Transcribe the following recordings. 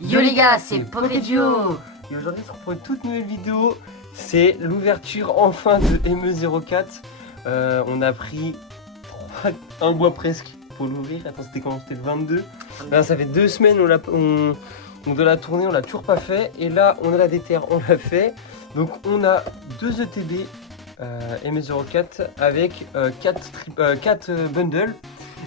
Yo les gars, c'est Pokédio. Et aujourd'hui, on se retrouve une toute nouvelle vidéo. C'est l'ouverture enfin de ME04. On a pris un mois presque pour l'ouvrir. Attends, c'était quand? C'était le 22. Là, ça fait 2 semaines, on doit la tourner, on l'a toujours pas fait. Et là, on a la déterre, on l'a fait. Donc, on a 2 ETB ME04 avec 4 bundles.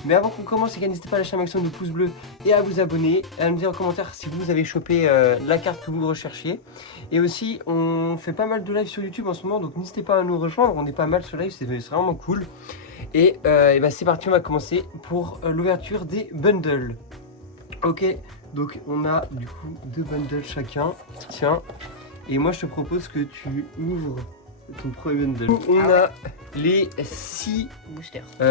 Mais avant qu'on commence, les gars, n'hésitez pas à lâcher un maximum de pouces bleus et à vous abonner, et à me dire en commentaire si vous avez chopé la carte que vous recherchiez. Et aussi, on fait pas mal de live sur YouTube en ce moment, donc n'hésitez pas à nous rejoindre, on est pas mal sur live, c'est vraiment cool. Et bah, c'est parti, on va commencer pour l'ouverture des bundles. Ok, donc on a du coup 2 bundles chacun, tiens. Et moi je te propose que tu ouvres ton premier bundle. On a les 6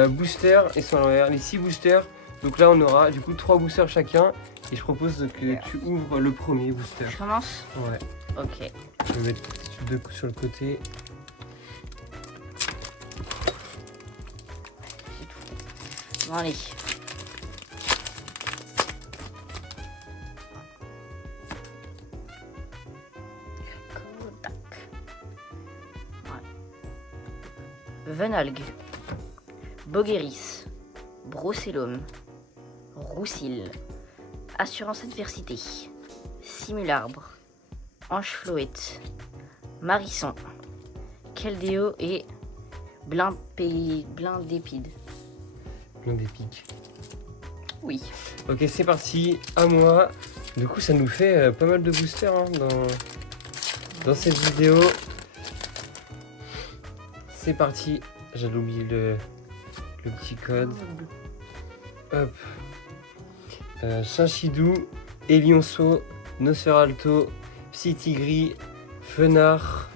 boosters, et sont à l'envers, les 6 boosters. Donc là on aura du coup 3 boosters chacun. Et je propose que tu ouvres le premier booster. Je commence? Ouais. Ok. Je vais mettre 2 coups sur le côté. Bon allez. Venalgue, Bogueris, Brocellum, Roussil, Assurance Adversité, Simularbre, Anchefloette, Marisson, Keldeo et Blindépide. Blindépique. Oui. Ok, c'est parti, à moi. Du coup, ça nous fait pas mal de boosters hein, dans cette vidéo. C'est parti, j'avais oublié le petit code. Hop. Chinchidou, Elionceau, Nosferalto, Psytigris, Fenard,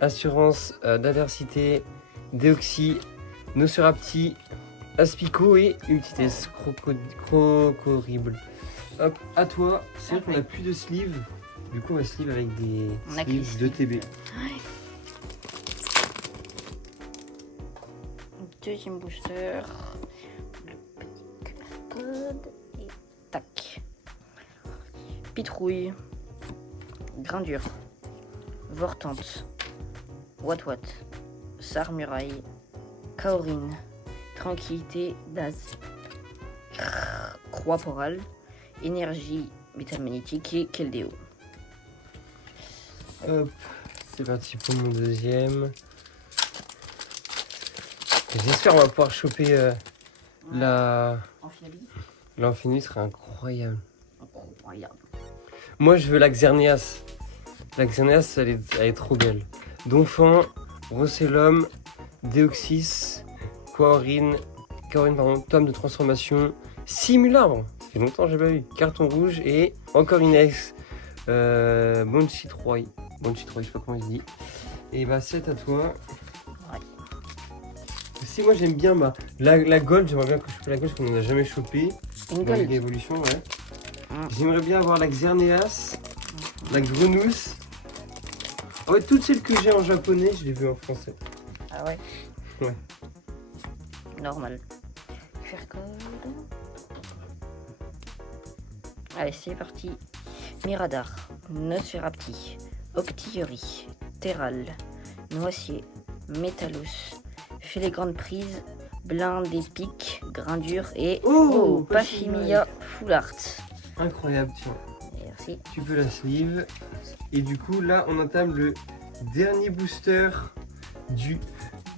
Assurance d'adversité, Déoxy, Nosferapti, Aspico et une petite S, Crocorible. Hop, à toi. C'est vrai qu'on n'a plus de sleeve. Du coup, on va sleeve avec des sleeves de TB. Deuxième booster, le petit code et tac. Pitrouille, Grindure, Vortante, Watwat, Sarmuraille, Kaorin, Tranquillité d'Az, Croix-Porale, Énergie Métal Magnétique et Keldeo. Hop, c'est parti pour mon deuxième. J'espère qu'on va pouvoir choper l'Amphibius serait incroyable. Moi je veux la Xerneas. La Xerneas elle est trop belle. Donphan, Brocellum, Déoxys, Kaorin, tome de transformation, Simularbre. Ça fait longtemps que j'ai pas vu. Carton rouge et encore une ex. Bonchitroy, je sais pas comment il se dit. Et bah c'est à toi. Si moi j'aime bien la gold, j'aimerais bien que je chope la gold parce qu'on n'en a jamais chopé. Une dans gold. l'évolution, ouais. J'aimerais bien avoir la Xerneas, la Grenousse. En fait, toutes celles que j'ai en japonais, je les veux en français. Ah ouais? Ouais. Normal. Faire code. Allez, c'est parti. Miradar, Nosferapti, Octillerie, Terral, Noisier, Métallos, Filigrandes Prises, Blindépique, Grindure et Pachimia Full Art. Incroyable, tiens. Merci. Tu peux la sleeve. Et du coup, là, on entame le dernier booster du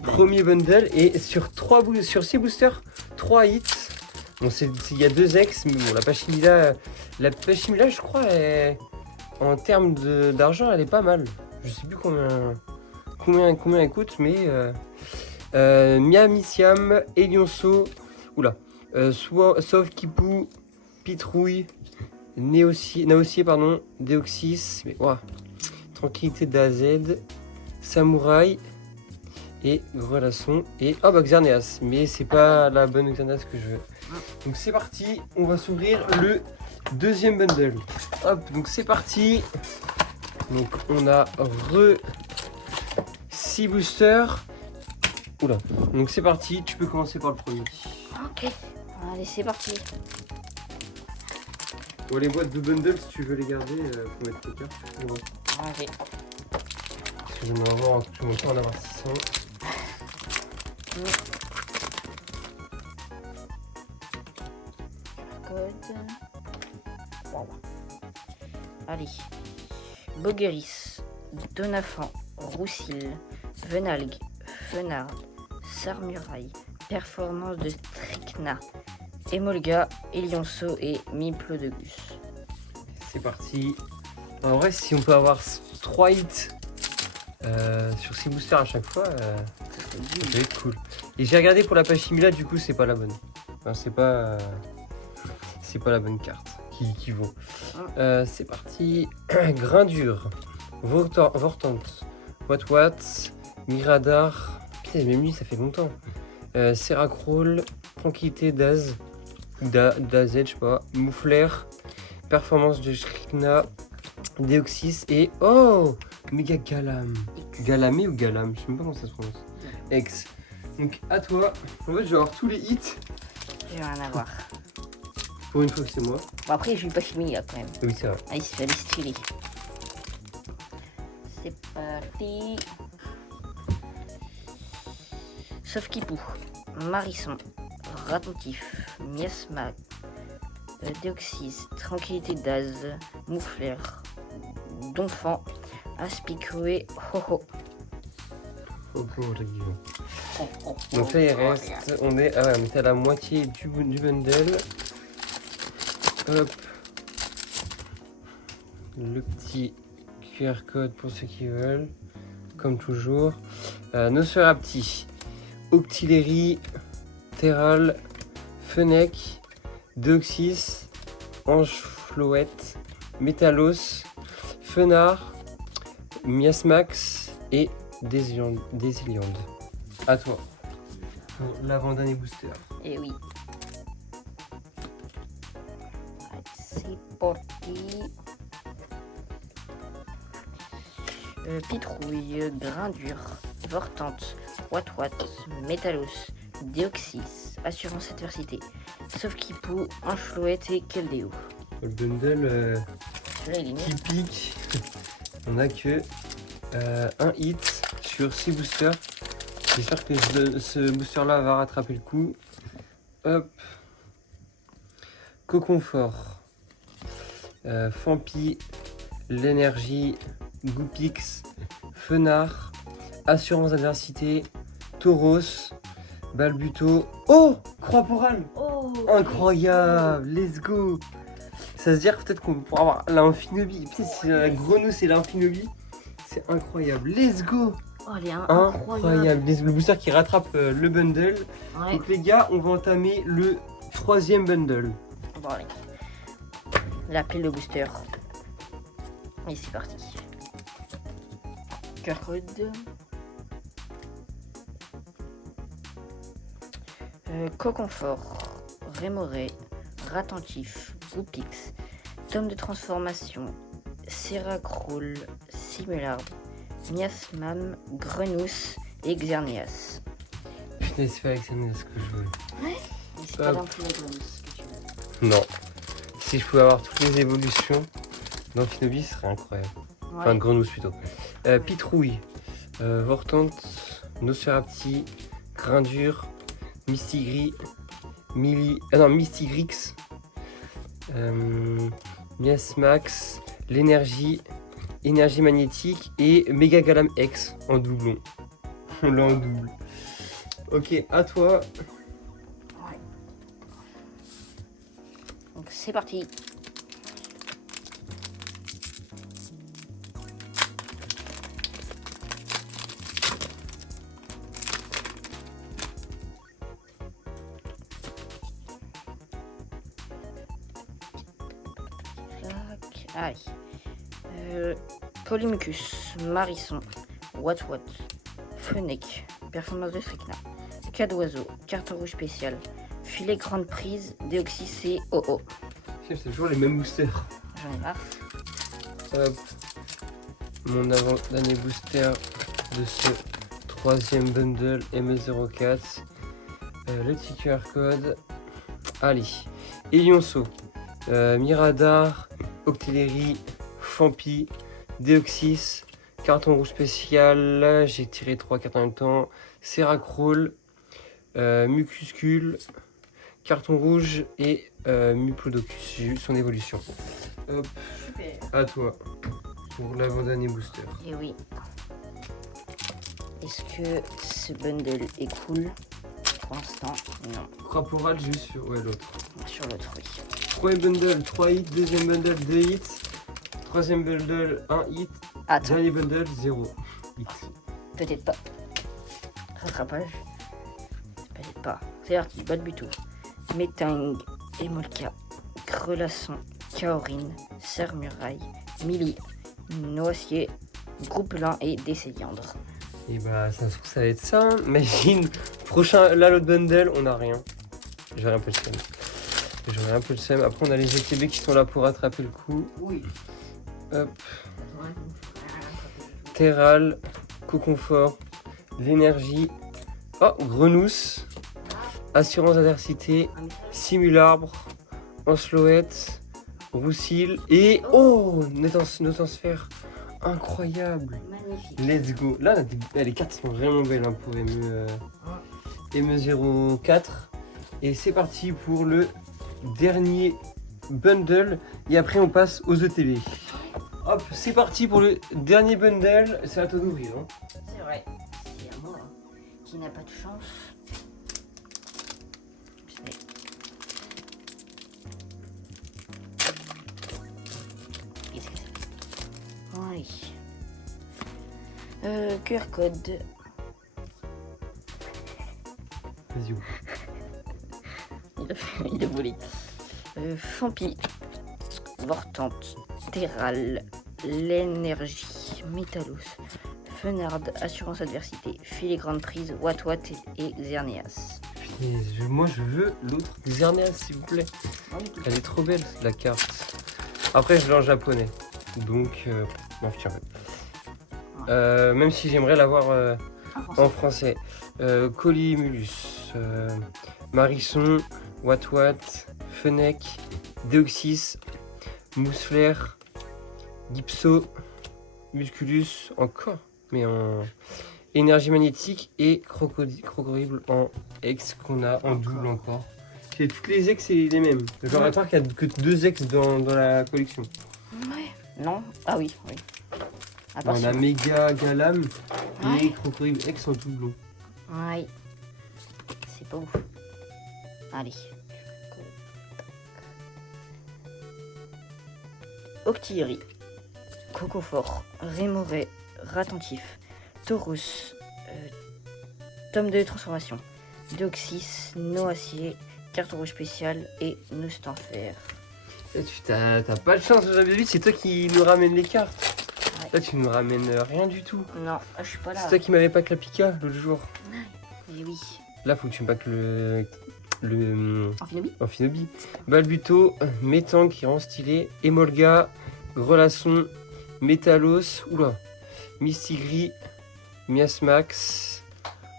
premier bundle. Et sur 6 boosters, 3 hits. Bon, il y a 2 ex, mais bon, la Pachimila, je crois, en termes d'argent, elle est pas mal. Je sais plus combien elle coûte, mais Miamiciam, Elionceau, Sauve Kipou, Pitrouille, Naosier, pardon, Déoxys, mais Tranquillité d'AZ, Samouraï et Grelasson et Xerneas, mais c'est pas la bonne Xerneas que je veux. Donc c'est parti, on va s'ouvrir le deuxième bundle. Hop, donc c'est parti. Donc on a 6 boosters. Oula, donc c'est parti, tu peux commencer par le premier. Ok, allez c'est parti. Bon, les boîtes de bundle, si tu veux les garder, faut mettre tes cartes. Ouais. Ok. Parce que je vais encore en avoir 600. Code. Voilà. Allez. Bogueris, Donafan, Roussil, Venalgue, Fenard, Sarmuraille, Performance de Stricna, Emolga, Elionceau et Miplodegus. C'est parti. En vrai, si on peut avoir 3 hits sur 6 boosters à chaque fois, ça va être cool. Et j'ai regardé pour la page Simula, du coup, c'est pas la bonne. Enfin, c'est pas la bonne carte qui vaut. C'est parti. Grindure, Vortante, Wat, Miradar. Putain, même lui, ça fait longtemps. Seracroll, Tranquillité d'Az, d'AZ, je sais pas. Mouflair, Performance de Shrikna, Deoxys et oh, Méga Galam. Galamé ou Galam, je sais même pas comment ça se prononce. X. Donc à toi. En fait, je vais avoir tous les hits. Je vais en avoir. Pour une fois que c'est moi. Bon, après, je vais pas chimie là quand même. Oui, c'est vrai. Allez, c'est stylé. C'est parti. Sauf Kipou, Marisson, Ratontif, Miasma, Deoxys, Tranquillité d'Az, Mouflair, Donfant, Aspicroé, Hoho. Donc là il reste, on est à la moitié du bundle. Hop. Le petit QR code pour ceux qui veulent. Comme toujours. Nosferapti, Octillerie, Terral, Fennec, Deoxys, Ange-Floette, Métalos, Fenard, Miasmax et Désiliande. À toi. Pour l'avant-dernier booster. Et oui. C'est parti. Pitrouille, Grindure, Vortante, Wat, Métalos, Deoxys, Assurance Adversité, Sauf Kipou, Anflouette et Keldeo. Le bundle Celui-là, il est nul. qui pique. On a que un hit sur 6 boosters. J'espère que ce booster là va rattraper le coup. Hop. Coconfort, Fampi, l'énergie, Goupix, Fenard, Assurance Adversité, Tauros, Balbuto. Oh, Croix-Porale. Oh, Incroyable, let's go. Ça se dire peut-être qu'on pourra avoir l'Infinobi. Putain, si la grenouille c'est l'Infinobi, c'est incroyable. Let's go. Oh, elle est Incroyable. Le booster qui rattrape le bundle. Ouais. Donc les gars, on va entamer le 3e bundle. Bon, allez. L'appeler le booster. Et c'est parti. QR code. Coconfort, Rémoré, Ratentif, Goupix, Tome de transformation, Seracroll, Simulard, Miasmam, Grenousse et Xerneas. Putain, c'est pas avec ce que je veux. Ouais. Et c'est pas non plus la Grenousse que tu veux. Non. Si je pouvais avoir toutes les évolutions d'Amphinobi, ce serait incroyable. Ouais. Enfin, de Grenousse plutôt. Pitrouille, Vortante, Nosferapti, Grindure, Mistigris, Mystigrix, Miasmax, l'énergie, énergie magnétique et Méga Galam X en doublon. On l'a en double. Ok, à toi. Ouais. Donc c'est parti. Allez. Polymucus, Marisson, Wat, Fennec, Performance de Stricna, Cas d'oiseau, carte rouge spéciale, Filet grande prise, Deoxys et OO. C'est toujours les mêmes boosters. J'en ai marre. Hop. Mon avant-dernier booster de ce 3e bundle ME04. Le petit QR code. Allez. Elionceau, Miradar, Octillerie, Fampi, Deoxys, carton rouge spécial, j'ai tiré 3 cartes en même temps, Seracrol, Mucuscule, carton rouge et Muplodocus. J'ai eu son évolution. Hop, Super. à toi pour l'avant-dernier booster. Et oui. Est-ce que ce bundle est cool? Pour l'instant, non. Craporal juste sur l'autre. Sur l'autre, oui. Premier bundle 3 hits, deuxième bundle 2 hits, troisième bundle 1 hit, Attends, dernier bundle 0 hit. peut-être pas. Rattrapage. Peut-être pas. C'est parti, Balbuto. Metang, Emolka, Grelasson, Kaorin, Sermuraille, Mili, Noacier, Groupelin et Décéliandre. Et bah ça se trouve ça va être ça, hein. Imagine, prochain, là l'autre bundle, on a rien. J'aurais un peu le seum. J'aurais un peu le seum. Après on a les ETB qui sont là pour rattraper le coup. Oui. Hop. Terral, Coconfort, l'énergie. Oh, Grenousse, Assurance adversité, Simularbre, Anceloette, Roussil et oh, Notansphère. Incroyable. Magnifique. Let's go. Là, les cartes sont vraiment belles hein, pour ME04. Et c'est parti pour le dernier bundle. Et après, on passe aux ETB. Hop, c'est parti pour le dernier bundle. C'est à toi d'ouvrir. Hein. C'est vrai. C'est à moi hein, qui n'a pas de chance. Qu'est-ce que c'est? Oui. QR code. Vas-y, ouvre. Il est volé. Fampi, Vortante, Terral, l'énergie, Métalos, Fenard, Assurance Adversité, Filigrane Prise, Wat et Xerneas. Putain, moi, je veux l'autre Xerneas, s'il vous plaît. Elle est trop belle, la carte. Après, je l'ai en japonais. Donc, m'en fiche un peu. Même si j'aimerais l'avoir en français. Colimulus, Marisson, Wat, Fennec, Deoxys, Mousflair, Gypso, Musculus, encore, mais en énergie magnétique et Crocodile en ex qu'on a en double encore. C'est toutes les ex et les mêmes. Genre à part qu'il n'y a que 2 ex dans la collection. Ouais. Non. Ah oui, oui. On a Méga Galam et Ouais. Crocodile ex en doublon. Ouais. C'est pas ouf. Allez. Octillerie, Cocofort, Rémoré, Ratentif, Taurus, Tome de transformation, Deoxys, Noacier, Carte rouge spéciale et Nostanfer. T'as pas de chance aujourd'hui, c'est toi qui nous ramène les cartes. Ouais. Là tu nous ramènes rien du tout. Non, je suis pas là. C'est toi qui m'avais pas que la Pika l'autre jour. Eh oui. Là faut que tu me packs le Amphinobi. Amphinobi. Balbuto, Métang qui rend stylé, Emolga, Grelasson, Métalos, oula, Mistigris, Miasmax,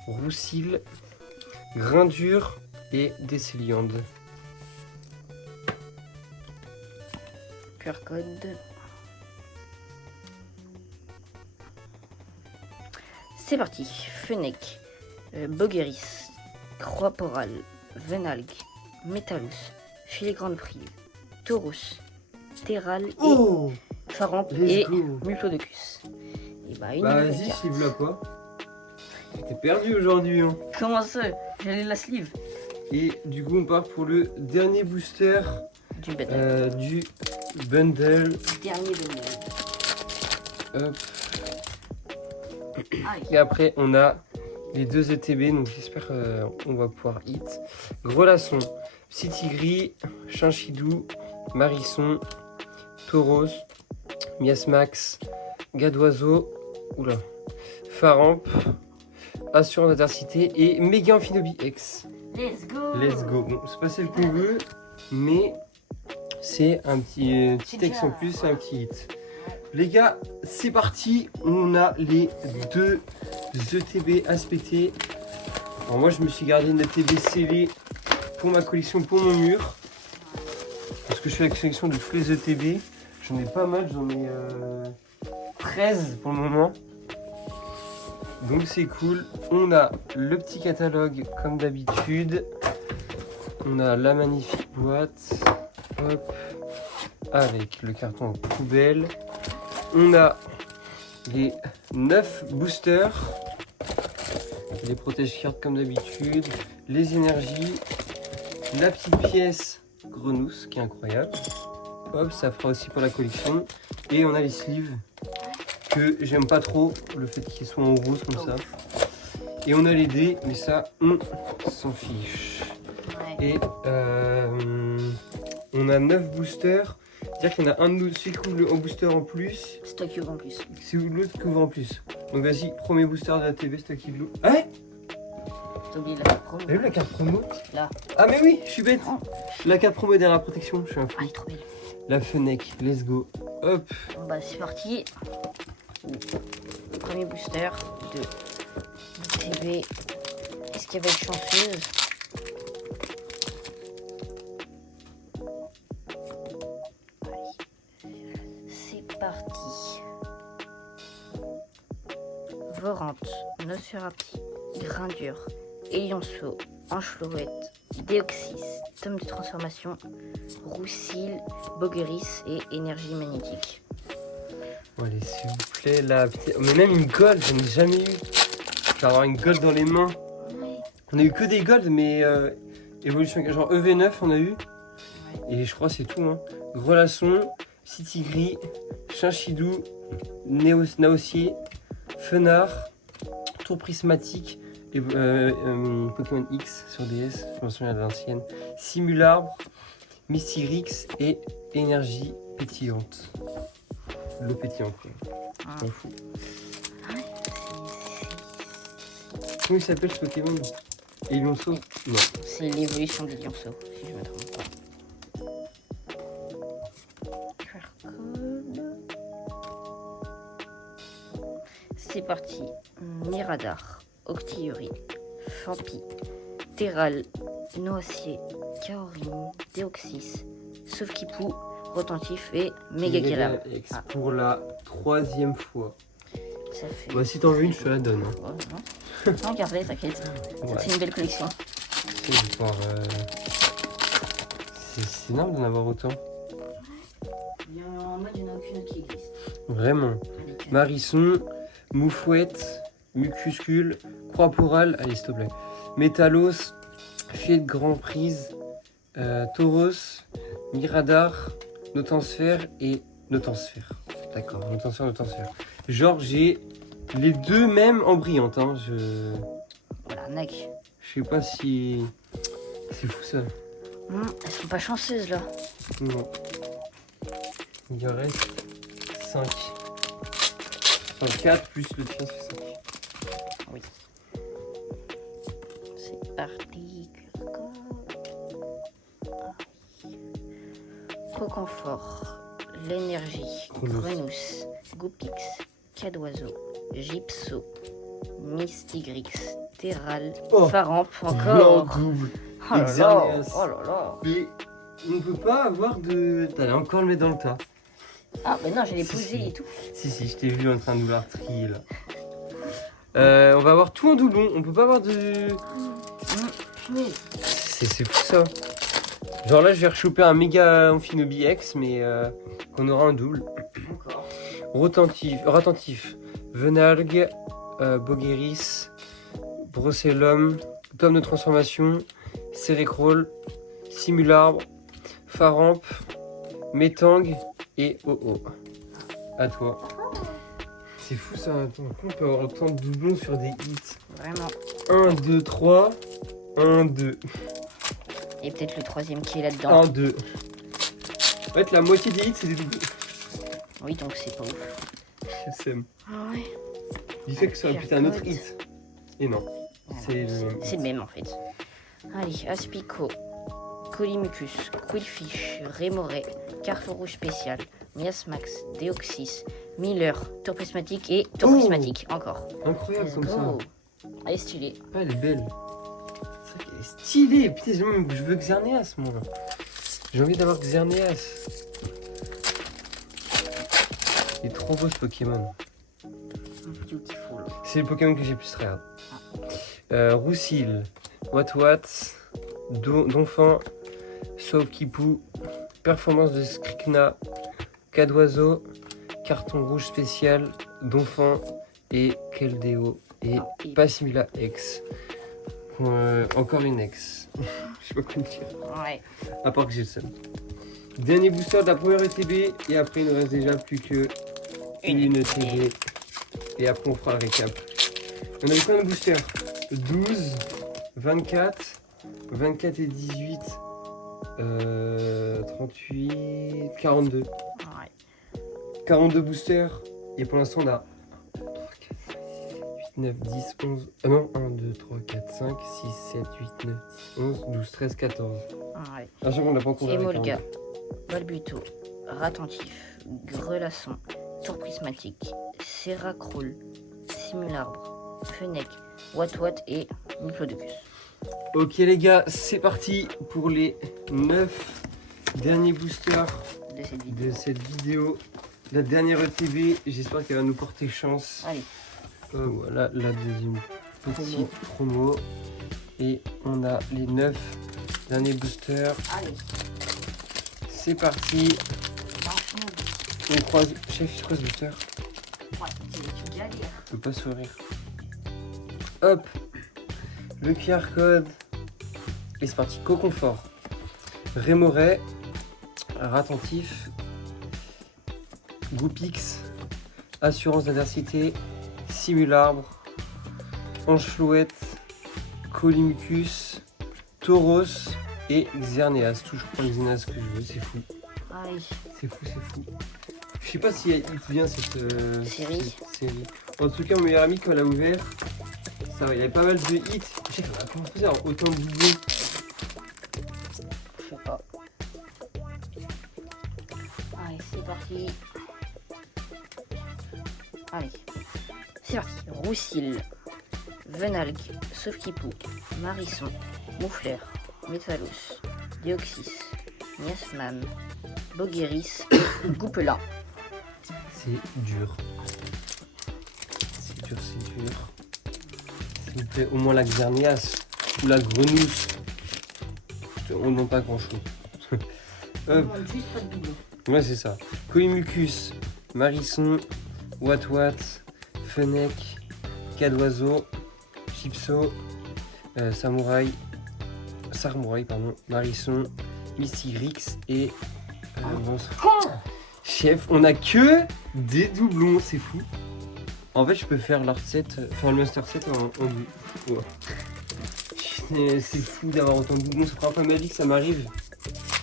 Roussil, Grindure et Décéliande. QR code. C'est parti. Fennec, Bogueris, Croix-Poral, Venalg, Métalus, Filigrane Prise, Taurus, Terral Oh, et Farant let's et go. Muplodocus. Et bah, une Bah nouvelle vas-y, carte. sleeve-la pas. T'es perdu aujourd'hui. Hein. Comment ça? J'allais la sleeve Et du coup on part pour le dernier booster du bundle. du bundle. Dernier bundle. Hop. Aïe. Et après, on a les 2 ETB, donc j'espère qu'on va pouvoir hit. Grelasson, Psytigris, Chinchidou, Marisson, Tauros, Miasmax, Gadoiseau, oula, Faramp, Assurance Adversité et Méga Amphinobi X. Let's go. Let's go. Bon, c'est pas celle qu'on veut, mais c'est un petit texte en plus, un petit hit. Les gars, c'est parti. On a les 2 ETB aspectés. Alors moi, je me suis gardé une ETB scellée pour ma collection, pour mon mur. Parce que je fais la sélection de tous les ETB. J'en ai pas mal, j'en ai 13 pour le moment. Donc c'est cool. On a le petit catalogue comme d'habitude. On a la magnifique boîte. Hop. Avec le carton en poubelle. On a les 9 boosters. Les protège-cartes comme d'habitude. Les énergies. La petite pièce Grenousse qui est incroyable. Hop, ça fera aussi pour la collection. Et on a les sleeves que j'aime pas trop, le fait qu'ils soient en rose comme ça. Et on a les dés, mais ça, on s'en fiche. Ouais. Et on a 9 boosters. C'est-à-dire qu'il y en a un de nous, celui qui ouvre en booster en plus. C'est toi qui ouvre en plus. C'est l'autre qui ouvre en plus. Donc vas-y, premier booster de la TV, c'est toi qui l'ouvre. Ah ouais, T'as oublié la promo. t'as vu la carte promo? Là. Ah mais oui, je suis bête. La carte promo est derrière la protection, je suis un fou. Ah, elle est trop belle. La Fennec, let's go. Hop. Bon bah c'est parti. Premier booster de TB. Est-ce qu'elle va être chanceuse? Allez. C'est parti. Vorante, Nosferapti, Grindure, Elionceau, Anchelouette, Déoxys, Tome de transformation, Roussil, Bogeris et Énergie magnétique. Bon, allez, s'il vous plaît, là. Putain, mais même une gold, j'en ai jamais eu. Je vais avoir une gold dans les mains. Ouais. On a eu que des golds, mais évolution, genre EV9, on a eu. Et je crois que c'est tout. Hein. Grelasson, Citigris, Chinchidou, Naossier, Fenard, Tour Prismatique, et, Pokémon X sur DS, je me souviens de l'ancienne, Simularbre, Mystyrix et Énergie Pétillante. L'eau pétillante, quoi. Ah. Je m'en fous. Ouais. Comment il s'appelle ce Pokémon? Elionceau? Non. C'est l'évolution des lionceaux, si je me trompe pas. QR code. C'est parti. Miradar, Octillerie, Fampi, Terral, Noacier, Kaorin, Déoxys, Sauf-Kipou, Retentif et Mégakela. X Ah. pour la 3e fois. Ça fait. Bah, si t'en veux une, je te la donne. Hein. Ouais, non, garde-les, t'inquiète. Ouais. C'est une belle collection. C'est je vais pouvoir, c'est énorme d'en avoir autant. En mode, il n'y en a aucune autre qui existe. Vraiment. Marisson, Moufouette, Mucuscule, Croix-Porale, allez s'il te plaît. Métalos, Filet de Grand Prise, Tauros, Miradar, Notansphère et Notansphère. D'accord, Notansphère, Notansphère. Genre j'ai les deux mêmes en brillante. Hein. Voilà, Nag. Je sais pas si... C'est fou ça. Elles sont pas chanceuses là. Non. Il en reste 5. Enfin 4 plus le tien, ça fait 5. Oui. C'est parti. Coconfort, l'énergie, Grenousse. Grenousse, Goupix, Cadoiseau, Gypso, Mystigrix, Terral, Oh, Faramp encore. double. Oh là là, Exerneas. oh là là. Mais on peut pas avoir de... T'allais encore le mettre dans le tas. Ah bah non, je l'ai Si, posé si. et tout. Si, je t'ai vu en train de vouloir trier là. On va avoir tout en doublon. On peut pas avoir de... Punaise. C'est fou ça. Genre là, je vais rechoper un méga Amphinobi X, mais qu'on aura un double. Encore. Ratentif, Venalgue, Bogeris, Brossellum, Tome de transformation, Cérécrol, Simularbre, Faramp, Métang et Oh. À toi. C'est fou ça, attends, on peut avoir autant de doublons sur des hits. Vraiment. 1, 2, 3, 1, 2, Et peut-être le troisième qui est là-dedans. 1, 2. En fait, la moitié des hits, c'est des doublons. Oui, donc c'est pas ouf. SSM. Ah ouais. Il fait que ça aurait pu être un autre hit. Et non. C'est le même. C'est le même en fait. Allez, Aspico, Colimucus, Quillfish, Rémoret, Carrefour Rouge Spécial, Miasmax, Déoxys, Miller, Tour Prismatique et Tour Oh. Prismatique. Encore. Incroyable Let's comme ça. go. Elle est stylée. Ah, elle est belle. C'est vrai qu'elle est stylée. Putain, je veux Xerneas, moi. J'ai envie d'avoir Xerneas. Il est trop beau ce Pokémon. Beautiful. C'est le Pokémon que j'ai plus tryhard. Roussil, Wat, Donphan, Sauve-Kipou, Performance de Skrikna, Cas d'oiseau, Carton rouge spécial, Donphan et Keldeo. Et Passimila X. Encore une X. Je sais pas comment dire. Ouais. À part que j'ai le seul. Dernier booster de la première ETB. Et après, il nous reste déjà plus que une ETB. Et après, on fera le récap. On a eu combien de boosters? 12, 24, 24 et 18, 38, 42. Ouais. 42 boosters. Et pour l'instant, on a 9, 10, 11. Ah non, 1, 2, 3, 4, 5, 6, 7, 8, 9, 10, 11, 12, 13, 14. Ouais. Ah, on n'a pas encore Emolga, Balbuto, Ratentif, Grelasson, Tour Prismatique, Serracroul, Simularbre, Fennec, Wat et Diplodocus. Ok les gars, c'est parti pour les 9 derniers boosters De cette vidéo. La dernière ETB, j'espère qu'elle va nous porter chance. Allez. Voilà la deuxième petite promo. Et on a les 9 derniers boosters. Allez. C'est parti. On croise. Chef, tu croises booster. Ouais, tu galères. Je peux pas sourire. Hop. Le QR code. Et c'est parti. Coconfort. Rémoret. Ratentif. Goupix. Assurance d'adversité. Simularbre. Ancheflouette. Colimucus. Tauros. Et Xerneas. Toujours pas le Xerneas que je veux, c'est fou. Allez. C'est fou, c'est fou. Je sais pas si il te vient cette Série. série. En tout cas, mon meilleur ami, quand elle a ouvert, ça, il y avait pas mal de hits. Je sais pas comment faire autant de doublons. Je sais pas. Allez, c'est parti. Allez. C'est parti. Roussil, Venalg, Sauf-Kipou, Marisson, Moufleur, Métalos, Deoxys, Miasman, Bogueris, Goupelin. C'est dur. C'est dur, c'est dur. S'il vous plaît, au moins la Xerneas ou la Grenousse. On ne demande pas grand chose. Hop. Juste pas de doublon. Ouais, c'est ça. Colimucus, Marisson, Wat, Fennec, Cas d'oiseau, Chipso, Samouraï, pardon, Marisson, Mystigrix et Chef. On a que des doublons, c'est fou. En fait, je peux faire l'art set, enfin le master set en double. Ouais. C'est fou d'avoir autant de doublons. C'est la première fois de ma vie que ça m'arrive.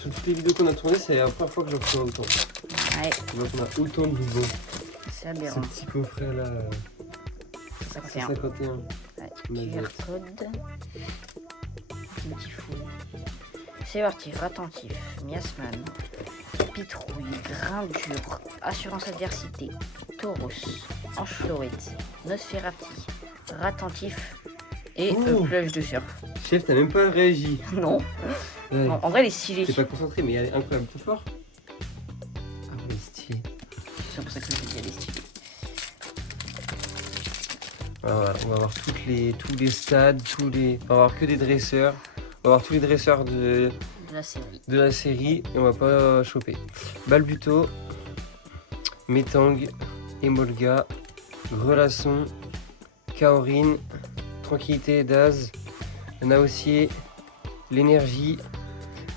Sur toutes les vidéos qu'on a tournées, c'est la première fois que j'en reçois autant. Ouais. Donc on a autant de doublons. C'est aberrant. Ce petit coffret là, 51. 51. Ouais. QR code. Beautiful. C'est parti. Ratentif, Miasman, Pitrouille, Grain dur, Assurance adversité, Tauros, Ancheflouette, Nosferati, Ratentif et Plage de surf. Chef, t'as même pas réagi. Non. Ouais. En vrai, elle est stylée. T'es pas concentré, mais elle est incroyable, trop fort. Ah oui, stylé. C'est pour ça que je te dis, elle est stylée. Voilà, on va avoir tous les stades, on va avoir que des dresseurs. On va avoir tous les dresseurs de la série et on va pas choper. Balbuto, Metang, Emolga, Grelasson, Kaorin, Tranquillité, Daz, Naossier, l'énergie,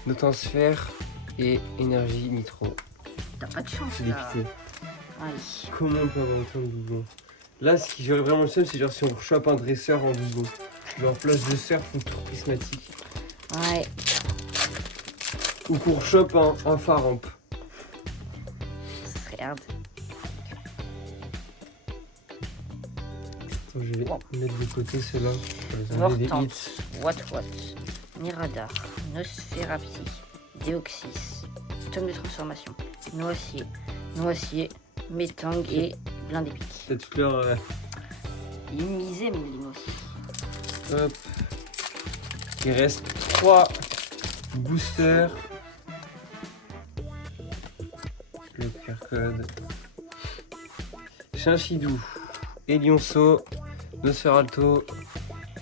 Notensphère et énergie Nitro. T'as pas de chance C'est là. dépité. Allez. Comment on peut avoir autant de doublons? Là, ce qui j'aurais vraiment le seum, c'est genre si on chope un dresseur en doublon. Genre place de surf ou tour prismatique. Ouais. Ou qu'on chope un Faramp. Ça serait hard. Attends, je vais mettre de côté ceux-là. Pour les enlever des Vortant, hits. Wat, Miradar, Nosferapti, Deoxys, Tome de transformation, Noacier, Metang et Blindé Pique. C'est toute leur... Ils misaient même les Noaciers. Hop. Il reste 3 boosters. code. Chinchidou, Elionceau, Nosferalto,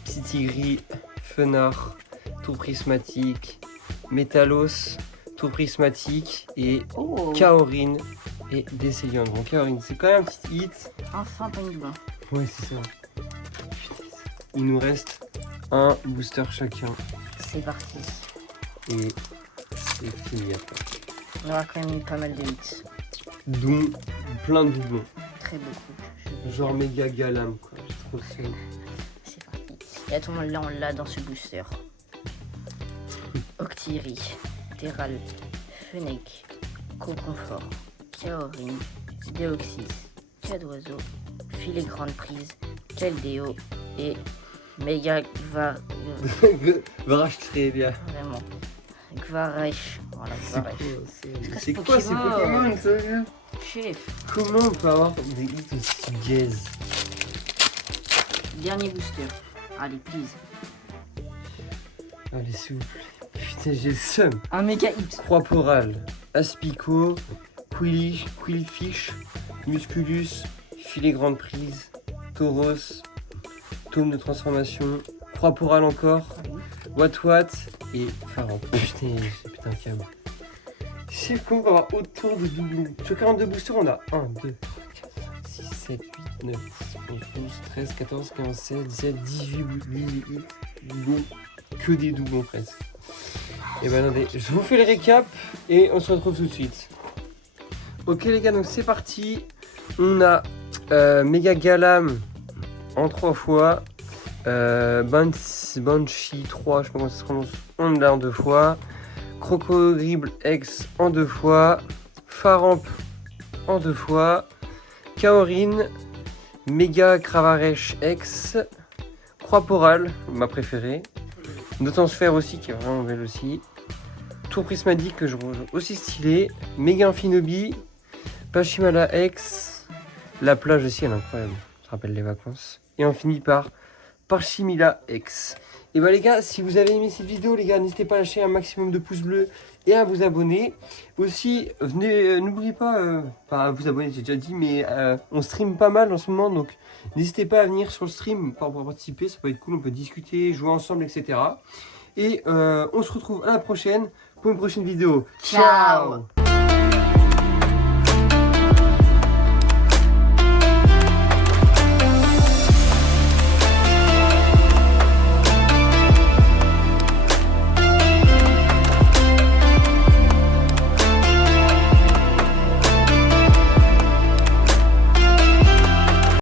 Psy-Tigris, Fenard, Tour Prismatique, Métalos, Tour Prismatique et Oh, Kaorin et Dessélion. Bon, Kaorin, c'est quand même un petit hit. enfin pas une double. Ouais, c'est ça. Il nous reste un booster chacun C'est parti. et c'est fini après. On aura quand même eu pas mal de hits. Dont plein de doublons. Très beaucoup. Genre méga galam quoi. J'ai trop le seum. C'est parti. Et à tout le monde, là, on l'a dans ce booster. Octiri, Terral, Fennec, Coconfort, Kaorin, Deoxys, Cadoiseau, Filet Grande Prise, Keldeo et Mega Varach très bien. Vraiment. Gvarech. Voilà, Gvarech. C'est quoi ces Pokémon ça? Chef. Comment on peut avoir des hits aussi gaze? Dernier booster. Allez, please. Allez s'il vous plaît. Putain j'ai le seum. Un méga hit. Croix-Poral, Aspico, Quillfish, Musculus, Filet Grande Prise, Tauros, Tome de Transformation, Croix-Poral encore, Wat et Pharaon. Putain, câble. Je sais comment on va avoir autant de doublons. Sur 42 boosters, on a 1, 2, 3, 4, 5, 6, 7, 8, 9, 10, 11, 12, 13, 14, 15, 16, 17, 18 doublons. Que des doublons presque. Et ben attendez, je vous fais le récap et on se retrouve tout de suite. Ok les gars, donc c'est parti. On a Mega Galam en 3 fois. Banshee 3, je sais pas comment ça se prononce, on l'a en 2 fois. Crocodrible X en 2 fois. Faramp en 2 fois. Kaorin, Mega Cravaresh X. Croix-Poral, ma préférée. Notensphère aussi, qui est vraiment belle aussi. Tour Prismatique que je trouve aussi stylé. Méga Amphinobi. Pachimala X. La plage aussi, elle est incroyable. Ça rappelle les vacances. Et on finit par Parchimila X. Et bah les gars, si vous avez aimé cette vidéo, les gars, n'hésitez pas à lâcher un maximum de pouces bleus et à vous abonner. Aussi, venez, n'oubliez pas, à vous abonner, j'ai déjà dit, mais on stream pas mal en ce moment, donc n'hésitez pas à venir sur le stream pour participer, ça peut être cool, on peut discuter, jouer ensemble, etc. Et on se retrouve à la prochaine pour une prochaine vidéo. Ciao.